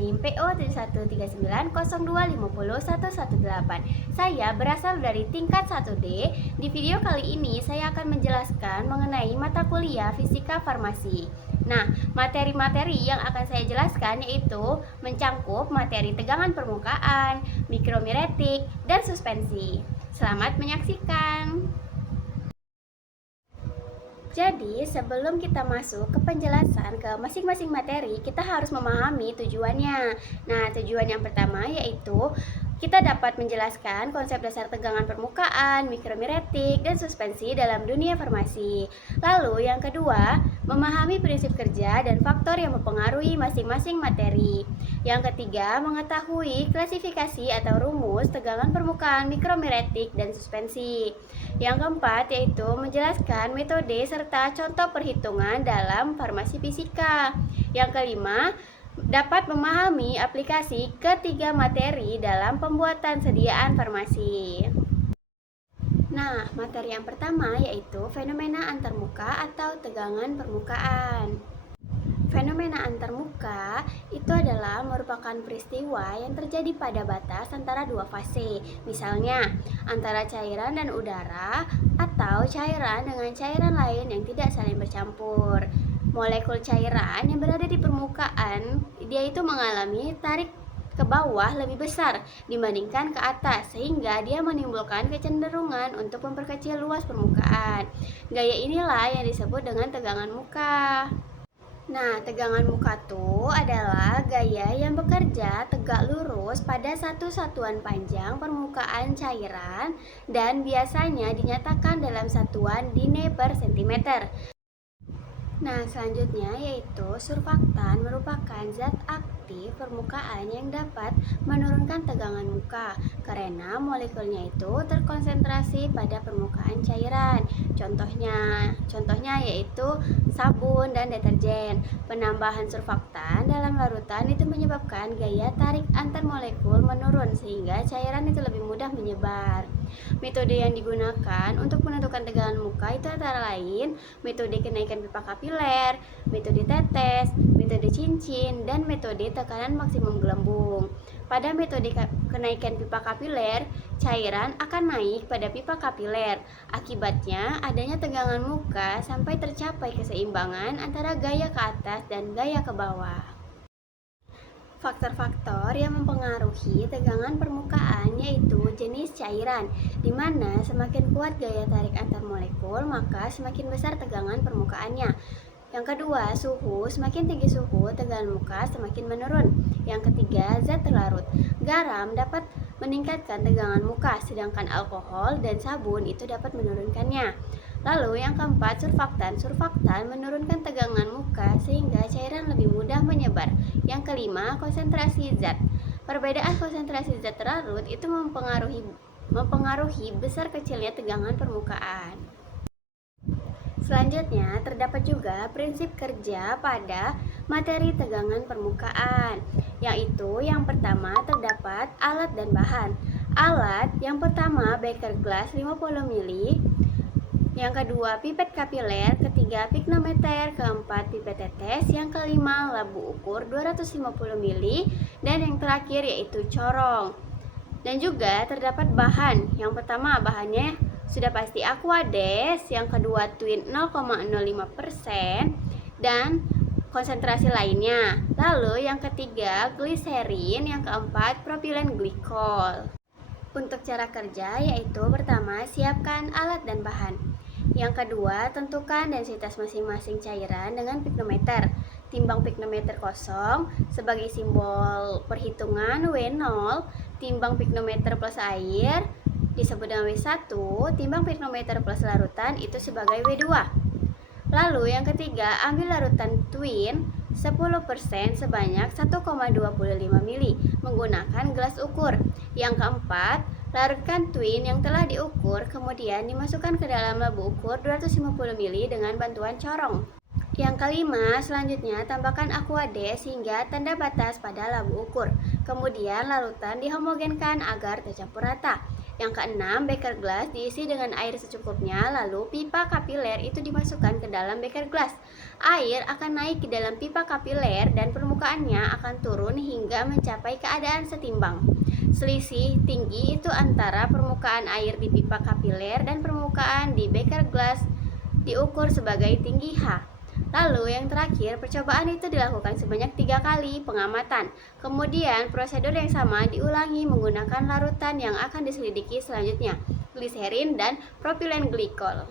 NIM PO13902501118. Saya berasal dari tingkat 1D. Di video kali ini saya akan menjelaskan mengenai mata kuliah Fisika Farmasi. Nah, materi-materi yang akan saya jelaskan yaitu mencangkup materi tegangan permukaan, mikromiretik, dan suspensi. Selamat menyaksikan. Jadi, sebelum kita masuk ke penjelasan ke masing-masing materi, kita harus memahami tujuannya. Nah, tujuan yang pertama yaitu kita dapat menjelaskan konsep dasar tegangan permukaan, mikromiretik, dan suspensi dalam dunia farmasi. Lalu, yang kedua, memahami prinsip kerja dan faktor yang mempengaruhi masing-masing materi. Yang ketiga, mengetahui klasifikasi atau rumus tegangan permukaan, mikromiretik, dan suspensi. Yang keempat yaitu menjelaskan metode serta contoh perhitungan dalam farmasi fisika. Yang kelima, dapat memahami aplikasi ketiga materi dalam pembuatan sediaan farmasi. Nah, materi yang pertama yaitu fenomena antarmuka atau tegangan permukaan. Fenomena antarmuka itu adalah merupakan peristiwa yang terjadi pada batas antara dua fase, misalnya antara cairan dan udara atau cairan dengan cairan lain yang tidak saling bercampur. Molekul cairan yang berada di permukaan, dia itu mengalami tarik ke bawah lebih besar dibandingkan ke atas, sehingga dia menimbulkan kecenderungan untuk memperkecil luas permukaan. Gaya inilah yang disebut dengan tegangan muka. Nah, tegangan muka itu adalah gaya yang bekerja tegak lurus pada satu satuan panjang permukaan cairan dan biasanya dinyatakan dalam satuan dine per sentimeter. Nah, selanjutnya yaitu surfaktan merupakan zat aktif permukaan yang dapat menurunkan tegangan muka karena molekulnya itu terkonsentrasi pada permukaan cairan. Contohnya yaitu sabun dan deterjen. Penambahan surfaktan dalam larutan itu menyebabkan gaya tarik antar molekul menurun sehingga cairan itu lebih mudah menyebar. Metode yang digunakan untuk menentukan tegangan muka itu antara lain metode kenaikan pipa kapiler, metode tetes, metode cincin, dan metode tekanan maksimum gelembung. Pada metode kenaikan pipa kapiler, cairan akan naik pada pipa kapiler. Akibatnya adanya tegangan muka sampai tercapai keseimbangan antara gaya ke atas dan gaya ke bawah. Faktor-faktor yang mempengaruhi tegangan permukaan yaitu jenis cairan, di mana semakin kuat gaya tarik antar molekul, maka semakin besar tegangan permukaannya. Yang kedua, suhu. Semakin tinggi suhu, tegangan muka semakin menurun. Yang ketiga, zat terlarut. Garam dapat meningkatkan tegangan muka, sedangkan alkohol dan sabun itu dapat menurunkannya. Lalu yang keempat, surfaktan. Surfaktan menurunkan tegangan muka sehingga cairan lebih mudah menyebar. Yang kelima, konsentrasi zat. Perbedaan konsentrasi zat terlarut itu mempengaruhi besar kecilnya tegangan permukaan. Selanjutnya, terdapat juga prinsip kerja pada materi tegangan permukaan, yaitu yang pertama terdapat alat dan bahan. Alat yang pertama beker gelas 50 ml, yang kedua pipet kapiler, ketiga pignometer, keempat pipet tetes, yang kelima labu ukur 250 ml, dan yang terakhir yaitu corong. Dan juga terdapat bahan. Yang pertama bahannya sudah pasti Aquades, yang kedua Twin 0,05%, dan konsentrasi lainnya. Lalu yang ketiga gliserin, yang keempat propilen glikol. Untuk cara kerja yaitu pertama siapkan alat dan bahan. Yang kedua, tentukan densitas masing-masing cairan dengan pignometer. Timbang pignometer kosong sebagai simbol perhitungan W0, timbang pignometer plus air disebut dengan W1, timbang pignometer plus larutan itu sebagai W2. Lalu yang ketiga, ambil larutan twin 10% sebanyak 1,25 ml menggunakan gelas ukur. Yang keempat, larutkan twin yang telah diukur kemudian dimasukkan ke dalam labu ukur 250 ml dengan bantuan corong. Yang kelima, selanjutnya tambahkan Aquades hingga tanda batas pada labu ukur. Kemudian larutan dihomogenkan agar tercampur rata. Yang keenam, beker gelas diisi dengan air secukupnya, lalu pipa kapiler itu dimasukkan ke dalam beker gelas. Air akan naik ke dalam pipa kapiler dan permukaannya akan turun hingga mencapai keadaan setimbang. Selisih tinggi itu antara permukaan air di pipa kapiler dan permukaan di beker gelas diukur sebagai tinggi H. Lalu yang terakhir, percobaan itu dilakukan sebanyak 3 kali pengamatan. Kemudian prosedur yang sama diulangi menggunakan larutan yang akan diselidiki selanjutnya, gliserin dan propilen glikol.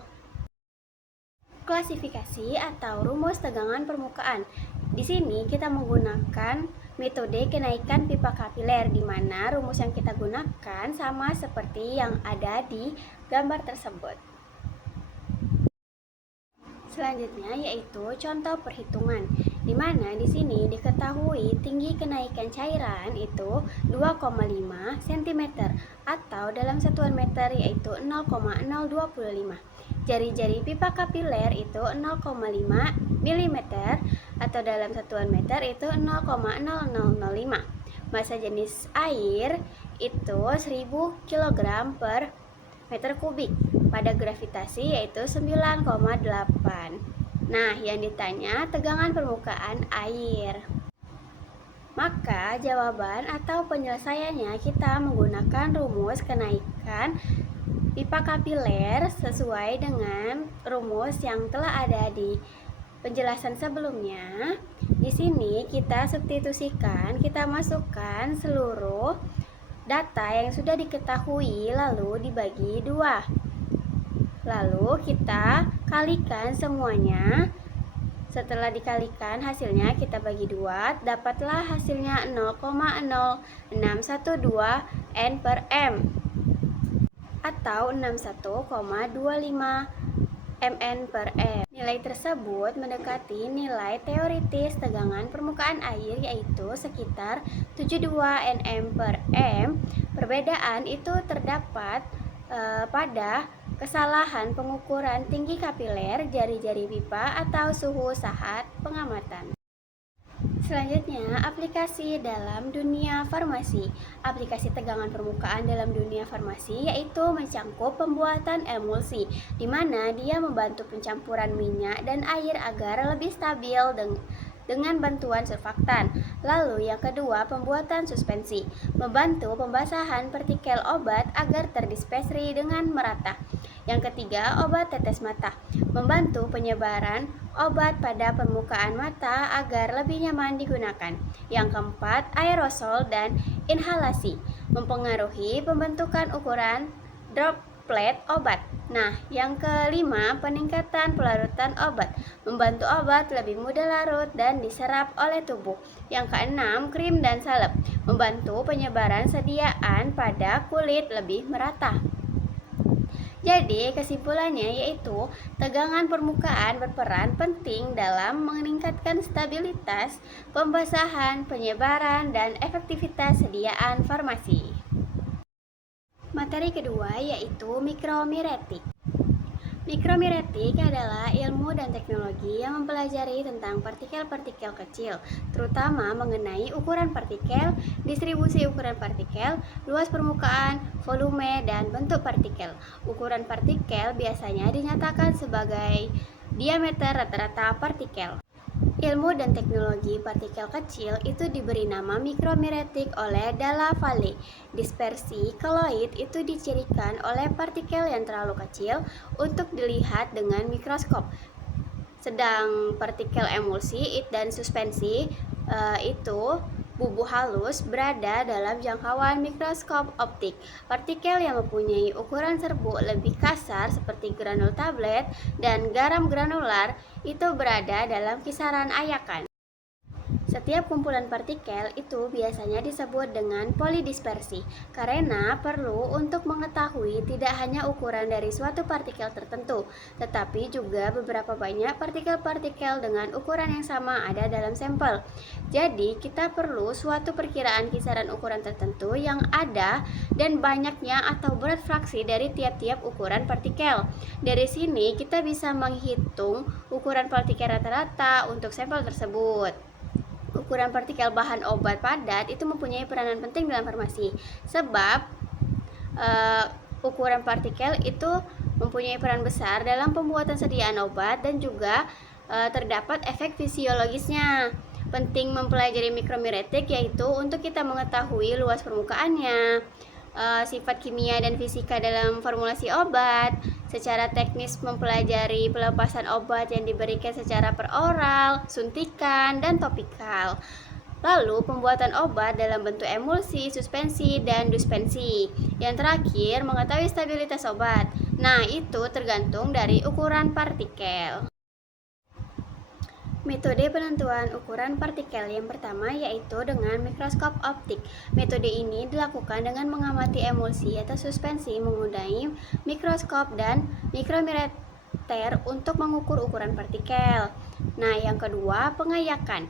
Klasifikasi atau rumus tegangan permukaan. Di sini kita menggunakan metode kenaikan pipa kapiler, di mana rumus yang kita gunakan sama seperti yang ada di gambar tersebut. Selanjutnya yaitu contoh perhitungan, di mana di sini diketahui tinggi kenaikan cairan itu 2,5 cm atau dalam satuan meter yaitu 0,025. Jari-jari pipa kapiler itu 0,5 mm atau dalam satuan meter itu 0,0005. Massa jenis air itu 1000 kg per meter kubik, pada gravitasi yaitu 9,8. Nah, yang ditanya tegangan permukaan air. Maka jawaban atau penyelesaiannya kita menggunakan rumus kenaikan pipa kapiler sesuai dengan rumus yang telah ada di penjelasan sebelumnya. Di sini kita substitusikan, kita masukkan seluruh data yang sudah diketahui lalu dibagi 2. Lalu kita kalikan semuanya. Setelah dikalikan hasilnya kita bagi 2, dapatlah hasilnya 0,0612 N per M atau 61,25 mN per M. Nilai tersebut mendekati nilai teoritis tegangan permukaan air yaitu sekitar 72 Nm per M. Perbedaan itu terdapat pada kesalahan pengukuran tinggi kapiler, jari-jari pipa, atau suhu saat pengamatan. Selanjutnya, aplikasi dalam dunia farmasi. Aplikasi tegangan permukaan dalam dunia farmasi yaitu mencangkup pembuatan emulsi, di mana dia membantu pencampuran minyak dan air agar lebih stabil dengan bantuan surfaktan. Lalu yang kedua, pembuatan suspensi, membantu pembasahan partikel obat agar terdispersi dengan merata. Yang ketiga, obat tetes mata, membantu penyebaran obat pada permukaan mata agar lebih nyaman digunakan. Yang keempat, aerosol dan inhalasi, mempengaruhi pembentukan ukuran droplet obat. Nah, yang kelima, peningkatan pelarutan obat, membantu obat lebih mudah larut dan diserap oleh tubuh. Yang keenam, krim dan salep, membantu penyebaran sediaan pada kulit lebih merata. Jadi, kesimpulannya yaitu tegangan permukaan berperan penting dalam meningkatkan stabilitas, pembasahan, penyebaran, dan efektivitas sediaan farmasi. Materi kedua yaitu mikromiretik. Mikromiretik adalah ilmu dan teknologi yang mempelajari tentang partikel-partikel kecil, terutama mengenai ukuran partikel, distribusi ukuran partikel, luas permukaan, volume, dan bentuk partikel. Ukuran partikel biasanya dinyatakan sebagai diameter rata-rata partikel. Ilmu dan teknologi partikel kecil itu diberi nama mikromiretik oleh Dalla Valle. Dispersi koloid itu dicirikan oleh partikel yang terlalu kecil untuk dilihat dengan mikroskop. Sedang partikel emulsi dan suspensi itu bubu halus berada dalam jangkauan mikroskop optik. Partikel yang mempunyai ukuran serbuk lebih kasar seperti granul tablet dan garam granular itu berada dalam kisaran ayakan. Setiap kumpulan partikel itu biasanya disebut dengan polidispersi, karena perlu untuk mengetahui tidak hanya ukuran dari suatu partikel tertentu, tetapi juga beberapa banyak partikel-partikel dengan ukuran yang sama ada dalam sampel. Jadi, kita perlu suatu perkiraan kisaran ukuran tertentu yang ada dan banyaknya atau berat fraksi dari tiap-tiap ukuran partikel. Dari sini, kita bisa menghitung ukuran partikel rata-rata untuk sampel tersebut. Ukuran partikel bahan obat padat itu mempunyai peranan penting dalam farmasi, sebab ukuran partikel itu mempunyai peran besar dalam pembuatan sediaan obat dan juga terdapat efek fisiologisnya. Penting mempelajari mikromimetik yaitu untuk kita mengetahui luas permukaannya, sifat kimia dan fisika dalam formulasi obat, secara teknis mempelajari pelepasan obat yang diberikan secara peroral, suntikan, dan topikal. Lalu pembuatan obat dalam bentuk emulsi, suspensi, dan dispensi. Yang terakhir, mengetahui stabilitas obat. Nah, itu tergantung dari ukuran partikel. Metode penentuan ukuran partikel yang pertama yaitu dengan mikroskop optik. Metode ini dilakukan dengan mengamati emulsi atau suspensi menggunakan mikroskop dan mikrometer untuk mengukur ukuran partikel. Nah, yang kedua, pengayakan.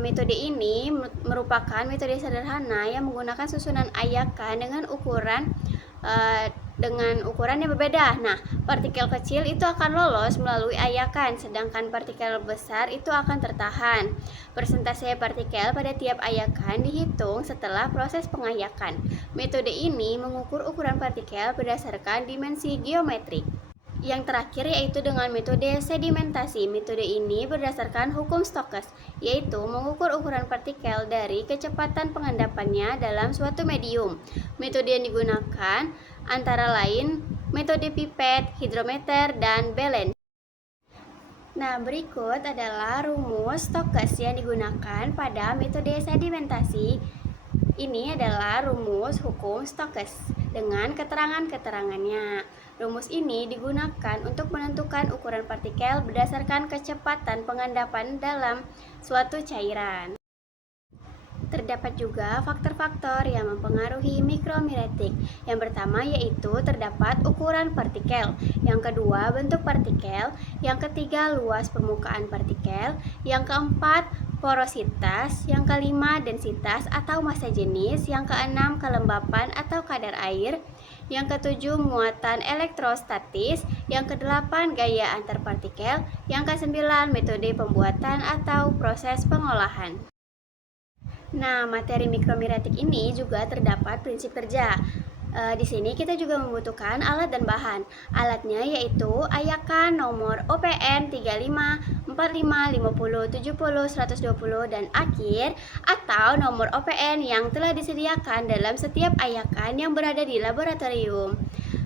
Metode ini merupakan metode sederhana yang menggunakan susunan ayakan dengan ukuran yang berbeda. Nah, partikel kecil itu akan lolos melalui ayakan, sedangkan partikel besar itu akan tertahan. Persentase partikel pada tiap ayakan dihitung setelah proses pengayakan. Metode ini mengukur ukuran partikel berdasarkan dimensi geometrik. Yang terakhir yaitu dengan metode sedimentasi. Metode ini berdasarkan hukum Stokes, yaitu mengukur ukuran partikel dari kecepatan pengendapannya dalam suatu medium. Metode yang digunakan antara lain metode pipet, hidrometer, dan balance. Nah, berikut adalah rumus Stokes yang digunakan pada metode sedimentasi. Ini adalah rumus hukum Stokes dengan keterangan-keterangannya. Rumus ini digunakan untuk menentukan ukuran partikel berdasarkan kecepatan pengendapan dalam suatu cairan. Terdapat juga faktor-faktor yang mempengaruhi mikromimetik. Yang pertama yaitu terdapat ukuran partikel, yang kedua bentuk partikel, yang ketiga luas permukaan partikel, yang keempat porositas, yang kelima densitas atau massa jenis, yang keenam kelembapan atau kadar air, yang ketujuh muatan elektrostatis, yang kedelapan gaya antar partikel, yang kesembilan metode pembuatan atau proses pengolahan. Nah, materi mikromimetik ini juga terdapat prinsip kerja. Di sini kita juga membutuhkan alat dan bahan. Alatnya yaitu ayakan nomor OPN 35, 45, 50, 70, 120, dan akhir atau nomor OPN yang telah disediakan dalam setiap ayakan yang berada di laboratorium.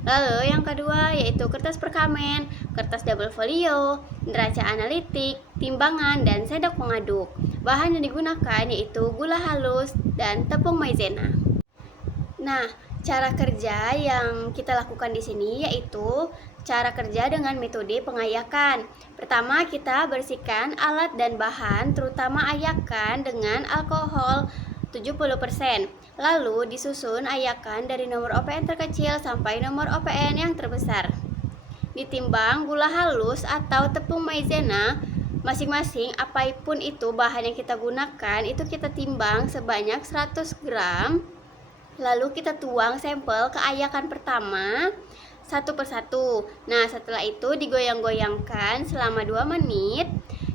Lalu yang kedua yaitu kertas perkamen, kertas double folio, neraca analitik, timbangan, dan sendok pengaduk. Bahan yang digunakan yaitu gula halus dan tepung maizena. Nah, cara kerja yang kita lakukan di sini yaitu cara kerja dengan metode pengayakan. Pertama, kita bersihkan alat dan bahan, terutama ayakan dengan alkohol 70%. Lalu disusun ayakan dari nomor OPN terkecil sampai nomor OPN yang terbesar. Ditimbang gula halus atau tepung maizena masing-masing, apapun itu bahan yang kita gunakan, itu kita timbang sebanyak 100 gram. Lalu kita tuang sampel ke ayakan pertama satu persatu. Nah, setelah itu digoyang-goyangkan selama 2 menit.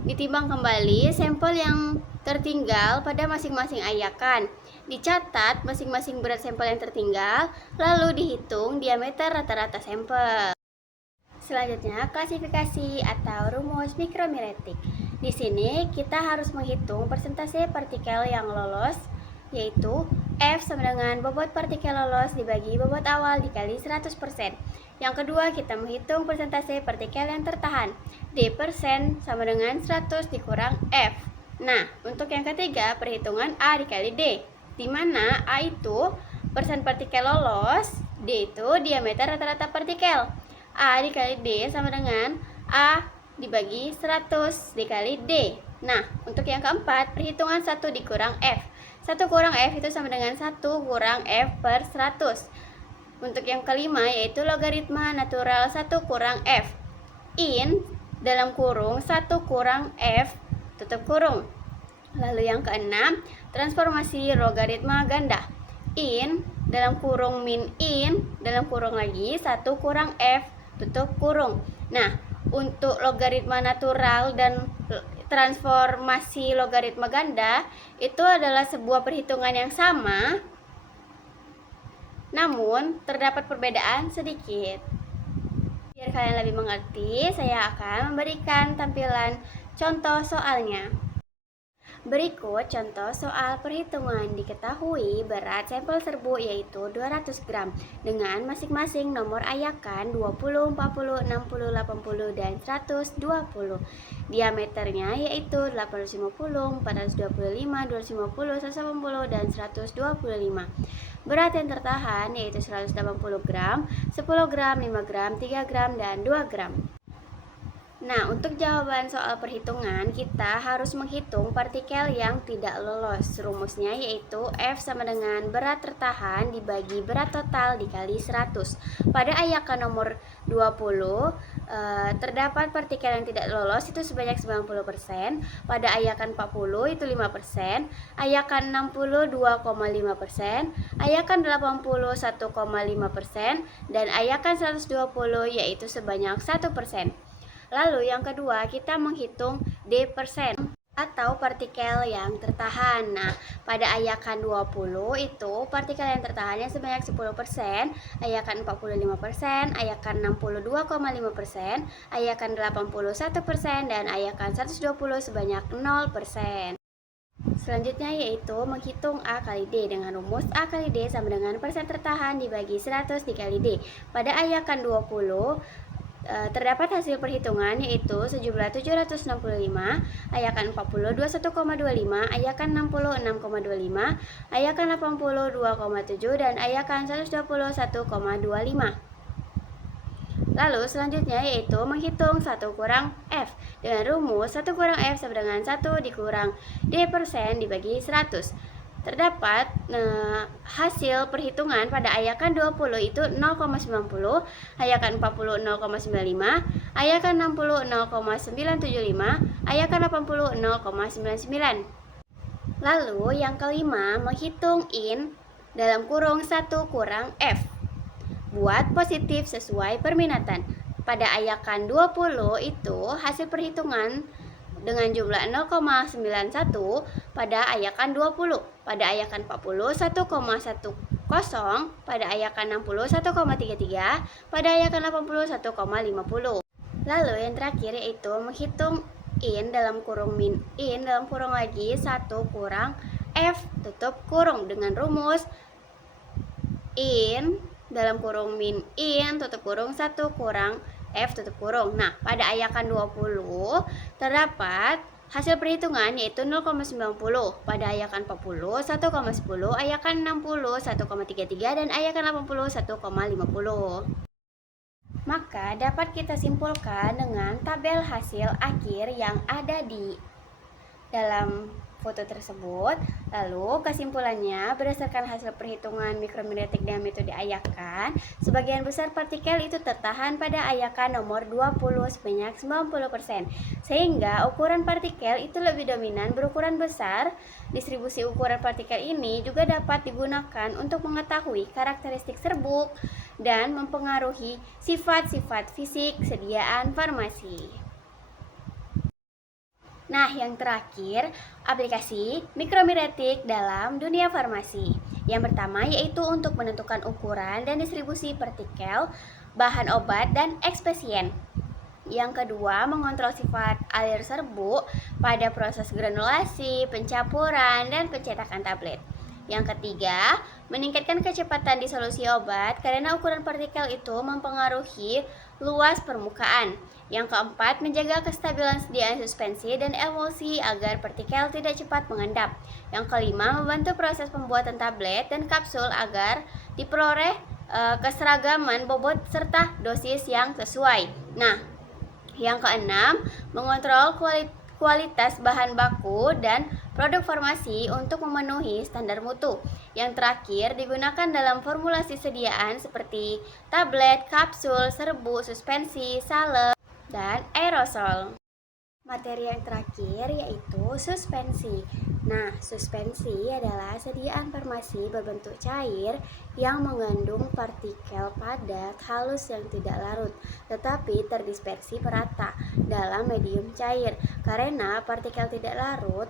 Ditimbang kembali sampel yang tertinggal pada masing-masing ayakan. Dicatat masing-masing berat sampel yang tertinggal, lalu dihitung diameter rata-rata sampel. Selanjutnya, klasifikasi atau rumus mikromimetik. Di sini kita harus menghitung persentase partikel yang lolos, yaitu F sama dengan bobot partikel lolos dibagi bobot awal dikali 100%. Yang kedua, kita menghitung persentase partikel yang tertahan. D persen sama dengan 100 dikurang F. Nah, untuk yang ketiga, perhitungan A dikali D, di mana A itu persen partikel lolos, D itu diameter rata-rata partikel. A dikali D sama dengan A dibagi 100 dikali D. Nah, untuk yang keempat, perhitungan 1 dikurang F. 1 kurang F itu sama dengan 1 kurang F per 100. Untuk yang kelima, yaitu logaritma natural 1 kurang F. In dalam kurung 1 kurang F tutup kurung. Lalu yang keenam, transformasi logaritma ganda. In dalam kurung min in dalam kurung lagi 1 kurang F tutup kurung. Nah, untuk logaritma natural dan transformasi logaritma ganda itu adalah sebuah perhitungan yang sama. namun terdapat perbedaan sedikit. Biar kalian lebih mengerti, saya akan memberikan tampilan contoh soalnya. Berikut contoh soal perhitungan. Diketahui berat sampel serbuk yaitu 200 gram dengan masing-masing nomor ayakan 20, 40, 60, 80, dan 120. Diameternya yaitu 850, 425, 250, 180, dan 125. Berat yang tertahan yaitu 180 gram, 10 gram, 5 gram, 3 gram, dan 2 gram. Nah, untuk jawaban soal perhitungan, kita harus menghitung partikel yang tidak lolos. Rumusnya yaitu F sama dengan berat tertahan dibagi berat total dikali 100. Pada ayakan nomor 20, terdapat partikel yang tidak lolos itu sebanyak 90%. Pada ayakan 40 itu 5%. Ayakan 60 2,5%. Ayakan 80 1,5%. Dan ayakan 120 yaitu sebanyak 1%. Lalu yang kedua, kita menghitung D% atau partikel yang tertahan. Nah, pada ayakan 20 itu partikel yang tertahannya sebanyak 10%, ayakan 45%, ayakan 62,5%, ayakan 81%, dan ayakan 120 sebanyak 0%. Selanjutnya yaitu menghitung A kali D dengan rumus A kali D sama dengan persen tertahan dibagi 100 dikali D. Pada ayakan 20, terdapat hasil perhitungan yaitu sejumlah 765, ayakan 40 21,25, ayakan 60 6,25, ayakan 80 2,7, dan ayakan 120 1,25. Lalu selanjutnya yaitu menghitung 1 kurang F dengan rumus 1 kurang F sama dengan 1 dikurang D% dibagi 100. Terdapat hasil perhitungan pada ayakan 20 itu 0,90, ayakan 40 0,95, ayakan 60 0,975, ayakan 80 0,99. Lalu yang kelima, menghitung in dalam kurung 1 kurang F. Buat positif sesuai permintaan. Pada ayakan 20 itu hasil perhitungan dengan jumlah 0,91 pada ayakan 20, pada ayakan 40 1,10, pada ayakan 60 1,33, pada ayakan 80 1,50. Lalu yang terakhir yaitu menghitung in dalam kurung min in dalam kurung lagi 1 kurang F tutup kurung dengan rumus in dalam kurung min in tutup kurung 1 kurang F tutup kurung. Nah, pada ayakan 20 terdapat hasil perhitungan yaitu 0,90, pada ayakan 40 1,10, ayakan 60 1,33, dan ayakan 80 1,50. Maka dapat kita simpulkan dengan tabel hasil akhir yang ada di dalam foto tersebut. Lalu kesimpulannya, berdasarkan hasil perhitungan mikromagnetik dan metode ayakan, sebagian besar partikel itu tertahan pada ayakan nomor 20 sebanyak 90%, sehingga ukuran partikel itu lebih dominan berukuran besar. Distribusi ukuran partikel ini juga dapat digunakan untuk mengetahui karakteristik serbuk dan mempengaruhi sifat-sifat fisik sediaan farmasi. Nah, yang terakhir, aplikasi mikromagnetik dalam dunia farmasi. Yang pertama yaitu untuk menentukan ukuran dan distribusi partikel, bahan obat, dan ekspesien. Yang kedua, mengontrol sifat alir serbuk pada proses granulasi, pencampuran, dan pencetakan tablet. Yang ketiga, meningkatkan kecepatan disolusi obat karena ukuran partikel itu mempengaruhi luas permukaan. Yang keempat, menjaga kestabilan sediaan suspensi dan emulsi agar partikel tidak cepat mengendap. Yang kelima, membantu proses pembuatan tablet dan kapsul agar diperoleh keseragaman bobot serta dosis yang sesuai. Nah, yang keenam, mengontrol kualitas bahan baku dan produk farmasi untuk memenuhi standar mutu. Yang terakhir, digunakan dalam formulasi sediaan seperti tablet, kapsul, serbuk, suspensi, salep, dan aerosol. Materi yang terakhir yaitu suspensi. Nah, suspensi adalah sediaan farmasi berbentuk cair yang mengandung partikel padat halus yang tidak larut, tetapi terdispersi merata dalam medium cair. Karena partikel tidak larut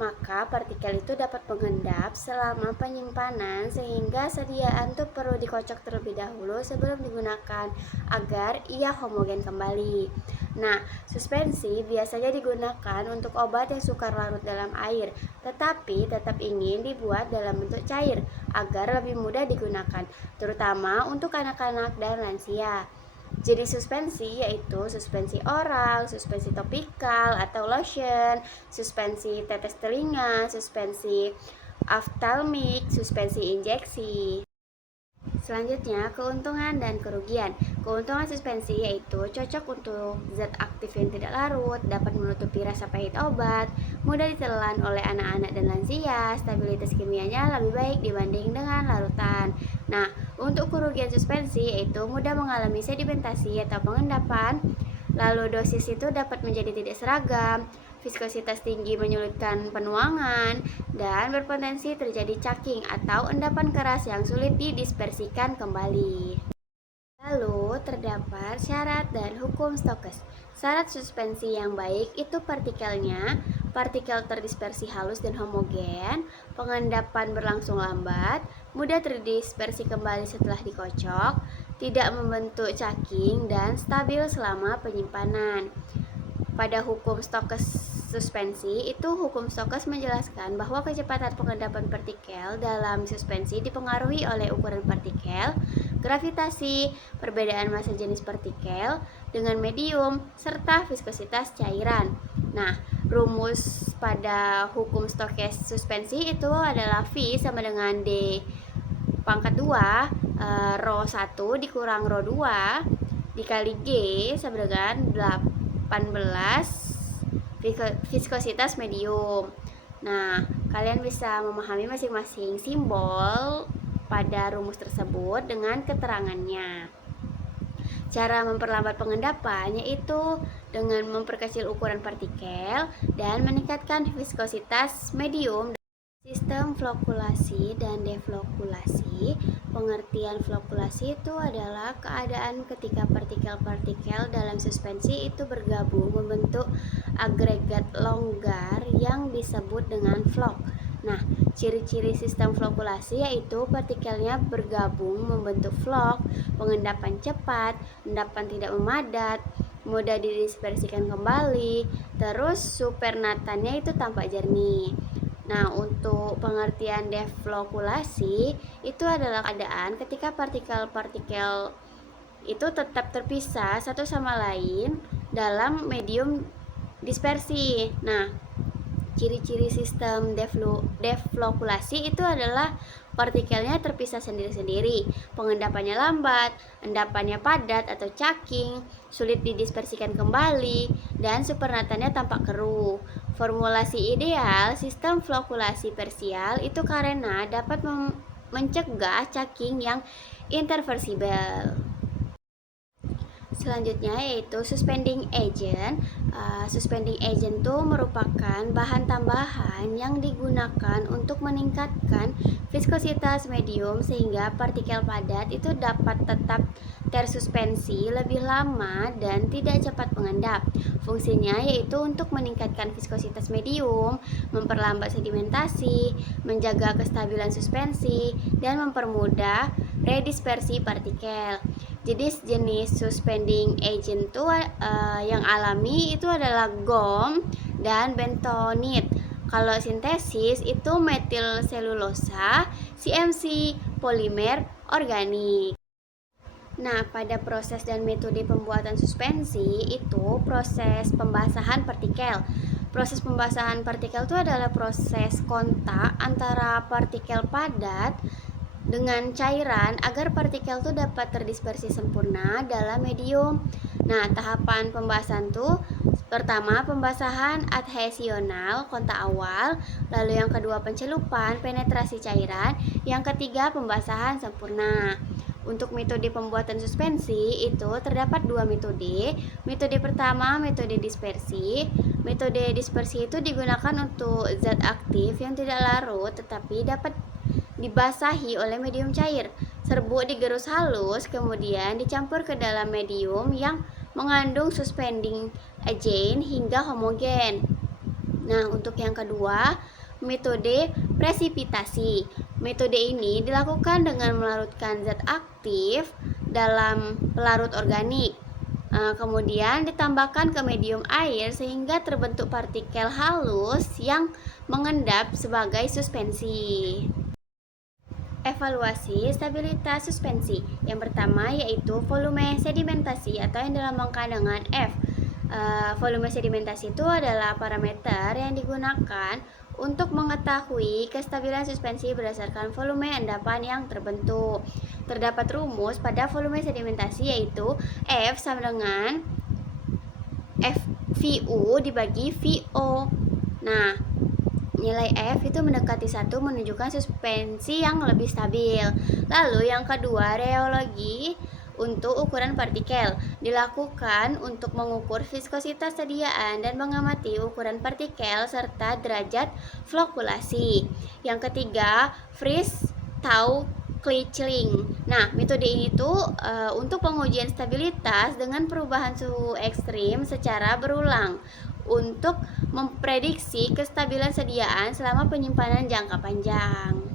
maka partikel itu dapat mengendap selama penyimpanan sehingga sediaan tuh perlu dikocok terlebih dahulu sebelum digunakan agar ia homogen kembali. Nah, suspensi biasanya digunakan untuk obat yang sukar larut dalam air, tetapi tetap ingin dibuat dalam bentuk cair agar lebih mudah digunakan, terutama untuk anak-anak dan lansia. Jenis suspensi yaitu suspensi oral, suspensi topikal atau lotion, suspensi tetes telinga, suspensi ophthalmic, suspensi injeksi. Selanjutnya, keuntungan dan kerugian. Keuntungan suspensi yaitu cocok untuk zat aktif yang tidak larut, dapat menutupi rasa pahit obat, mudah ditelan oleh anak-anak dan lansia, stabilitas kimianya lebih baik dibanding dengan larutan. Nah, untuk kerugian suspensi yaitu mudah mengalami sedimentasi atau pengendapan, lalu dosis itu dapat menjadi tidak seragam, viskositas tinggi menyulitkan penuangan, dan berpotensi terjadi caking atau endapan keras yang sulit didispersikan kembali. Lalu terdapat syarat dan hukum Stokes. Syarat suspensi yang baik itu partikel terdispersi halus dan homogen, pengendapan berlangsung lambat, mudah terdispersi kembali setelah dikocok, tidak membentuk caking, dan stabil selama penyimpanan. Pada hukum Stokes suspensi, hukum Stokes menjelaskan bahwa kecepatan pengendapan partikel dalam suspensi dipengaruhi oleh ukuran partikel, gravitasi, perbedaan massa jenis partikel dengan medium, serta viskositas cairan. Nah, rumus pada hukum Stokes suspensi itu adalah V sama dengan D pangkat 2 rho 1 dikurang rho 2 dikali G sama dengan 18 viskositas medium. Nah, kalian bisa memahami masing-masing simbol pada rumus tersebut dengan keterangannya. Cara memperlambat pengendapan yaitu dengan memperkecil ukuran partikel dan meningkatkan viskositas medium. Sistem flokulasi dan deflokulasi. Pengertian flokulasi itu adalah keadaan ketika partikel-partikel dalam suspensi itu bergabung membentuk agregat longgar yang disebut dengan flok. Nah, ciri-ciri sistem flokulasi yaitu partikelnya bergabung membentuk flok, pengendapan cepat, endapan tidak memadat, mudah didispersikan kembali, terus supernatannya itu tampak jernih. Nah, untuk pengertian deflokulasi itu adalah keadaan ketika partikel-partikel itu tetap terpisah satu sama lain dalam medium dispersi. Nah, ciri-ciri sistem deflokulasi itu adalah partikelnya terpisah sendiri-sendiri, pengendapannya lambat, endapannya padat atau caking, sulit didispersikan kembali, dan supernatannya tampak keruh. Formulasi ideal sistem flokulasi parsial itu karena dapat mencegah caking yang irreversibel. Selanjutnya yaitu suspending agent. Suspending agent itu merupakan bahan tambahan yang digunakan untuk meningkatkan viskositas medium sehingga partikel padat itu dapat tetap tersuspensi lebih lama dan tidak cepat mengendap. Fungsinya yaitu untuk meningkatkan viskositas medium, memperlambat sedimentasi, menjaga kestabilan suspensi, dan mempermudah redispersi partikel. Jenis suspending agent itu yang alami itu adalah gom dan bentonit. Kalau sintesis itu metil selulosa, CMC, polimer organik. Nah, pada proses dan metode pembuatan suspensi itu proses pembasahan partikel. Proses pembasahan partikel itu adalah proses kontak antara partikel padat dengan cairan agar partikel itu dapat terdispersi sempurna dalam medium. Nah, tahapan pembasahan itu pertama pembasahan adhesional kontak awal, lalu yang kedua pencelupan penetrasi cairan, yang ketiga pembasahan sempurna. Untuk metode pembuatan suspensi itu terdapat dua metode. Metode pertama metode dispersi. Metode dispersi itu digunakan untuk zat aktif yang tidak larut tetapi dapat dibasahi oleh medium cair. Serbuk digerus halus kemudian dicampur ke dalam medium yang mengandung suspending agent hingga homogen. Nah, untuk yang kedua, metode presipitasi. Metode ini dilakukan dengan melarutkan zat aktif dalam pelarut organik. Kemudian ditambahkan ke medium air sehingga terbentuk partikel halus yang mengendap sebagai suspensi. Evaluasi stabilitas suspensi. Yang pertama yaitu volume sedimentasi atau yang dilambangkan dengan F. Volume sedimentasi itu adalah parameter yang digunakan untuk mengetahui kestabilan suspensi berdasarkan volume endapan yang terbentuk. Terdapat rumus pada volume sedimentasi yaitu F sama dengan VU dibagi VO. Nah, nilai F itu mendekati 1 menunjukkan suspensi yang lebih stabil. Lalu yang kedua, rheologi untuk ukuran partikel dilakukan untuk mengukur viskositas sediaan dan mengamati ukuran partikel serta derajat flokulasi. Yang ketiga, Friese-Tau-Kleichling. Nah, metode ini tuh untuk pengujian stabilitas dengan perubahan suhu ekstrim secara berulang untuk memprediksi kestabilan sediaan selama penyimpanan jangka panjang.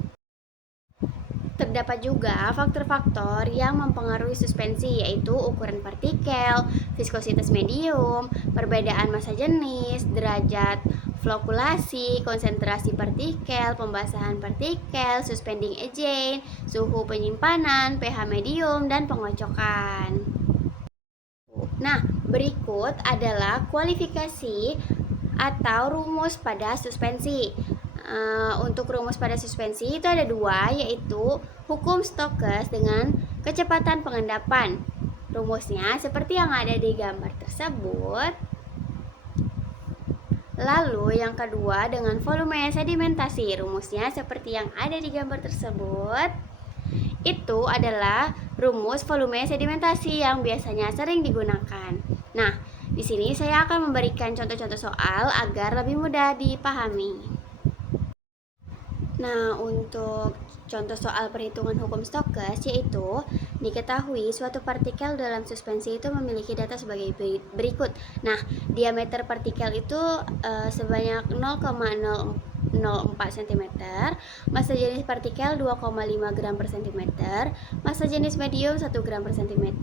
Terdapat juga faktor-faktor yang mempengaruhi suspensi, yaitu ukuran partikel, viskositas medium, perbedaan massa jenis, derajat flokulasi, konsentrasi partikel, pembasahan partikel, suspending agent, suhu penyimpanan, pH medium, dan pengocokan. Nah, berikut adalah kualifikasi atau rumus pada suspensi. Untuk rumus pada suspensi itu ada dua, yaitu hukum Stokes dengan kecepatan pengendapan. Rumusnya seperti yang ada di gambar tersebut. Lalu yang kedua dengan volume sedimentasi. Rumusnya seperti yang ada di gambar tersebut. Itu adalah rumus volume sedimentasi yang biasanya sering digunakan. Nah, di sini saya akan memberikan contoh-contoh soal agar lebih mudah dipahami. Nah, untuk contoh soal perhitungan hukum Stokes yaitu diketahui suatu partikel dalam suspensi itu memiliki data sebagai berikut. Nah, diameter partikel itu sebanyak 0,004 cm, massa jenis partikel 2,5 gram per cm, massa jenis medium 1 gram per cm,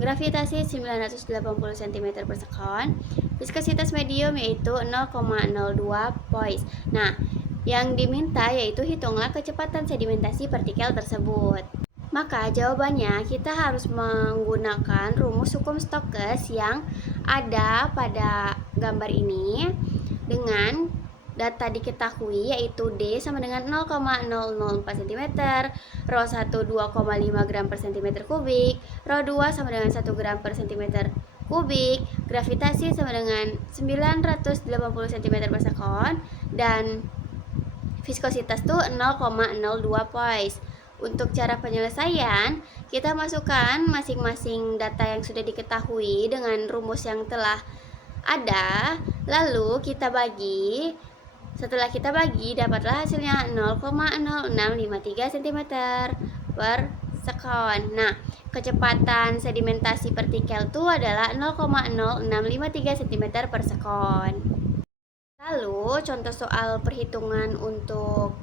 gravitasi 980 cm per sekon, viskositas medium yaitu 0,02 poise. Nah, yang diminta yaitu hitunglah kecepatan sedimentasi partikel tersebut. Maka jawabannya kita harus menggunakan rumus hukum Stokes yang ada pada gambar ini dengan data diketahui yaitu D sama dengan 0,004 cm, Rho 1 2,5 gram per cm kubik, Rho 2 sama dengan 1 gram per cm kubik, gravitasi sama dengan 980 cm per sekon, dan viskositas tuh 0,02 poise. Untuk cara penyelesaian, kita masukkan masing-masing data yang sudah diketahui dengan rumus yang telah ada, lalu kita bagi. Setelah kita bagi, dapatlah hasilnya 0,0653 cm per sekon. Nah, kecepatan sedimentasi partikel itu adalah 0,0653 cm per sekon. Lalu, contoh soal perhitungan untuk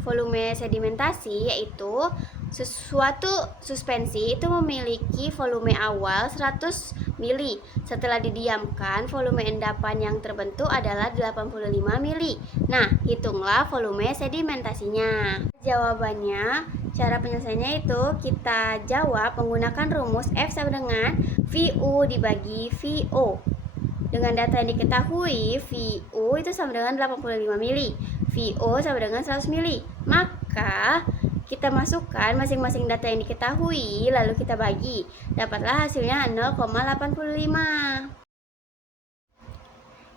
volume sedimentasi yaitu suatu suspensi itu memiliki volume awal 100 mili. Setelah didiamkan, volume endapan yang terbentuk adalah 85 mili. Nah, hitunglah volume sedimentasinya. Jawabannya, cara penyelesaiannya itu kita jawab menggunakan rumus F sama dengan VU dibagi VO. Dengan data yang diketahui, VU itu sama dengan 85 mili, VO sama dengan 100 mili. Maka kita masukkan masing-masing data yang diketahui, lalu kita bagi. Dapatlah hasilnya 0,85.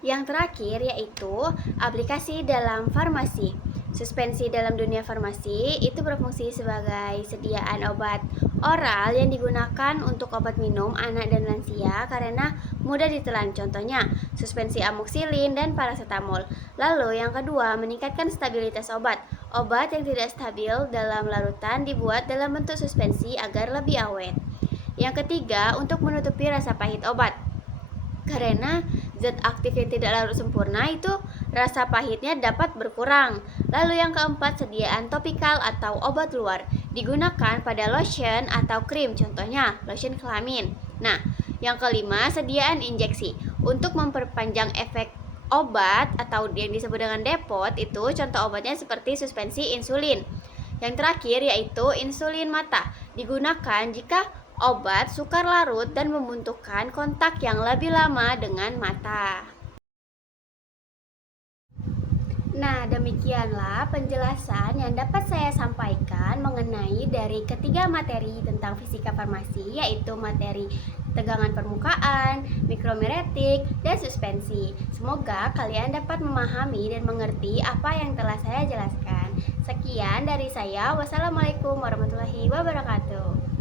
Yang terakhir yaitu aplikasi dalam farmasi. Suspensi dalam dunia farmasi itu berfungsi sebagai sediaan obat oral yang digunakan untuk obat minum anak dan lansia karena mudah ditelan. Contohnya, suspensi amoxilin dan paracetamol. Lalu yang kedua, meningkatkan stabilitas obat. Obat yang tidak stabil dalam larutan dibuat dalam bentuk suspensi agar lebih awet. Yang ketiga, untuk menutupi rasa pahit obat. Karena zat aktif yang tidak larut sempurna itu rasa pahitnya dapat berkurang. Lalu yang keempat, sediaan topikal atau obat luar digunakan pada lotion atau krim, contohnya lotion kelamin. Nah, yang kelima, sediaan injeksi untuk memperpanjang efek obat atau yang disebut dengan depot itu contoh obatnya seperti suspensi insulin. Yang terakhir yaitu insulin mata, digunakan jika obat sukar larut dan membutuhkan kontak yang lebih lama dengan mata. Nah, demikianlah penjelasan yang dapat saya sampaikan mengenai dari ketiga materi tentang fisika farmasi, yaitu materi tegangan permukaan, mikromeretik, dan suspensi. Semoga kalian dapat memahami dan mengerti apa yang telah saya jelaskan. Sekian dari saya. Wassalamualaikum warahmatullahi wabarakatuh.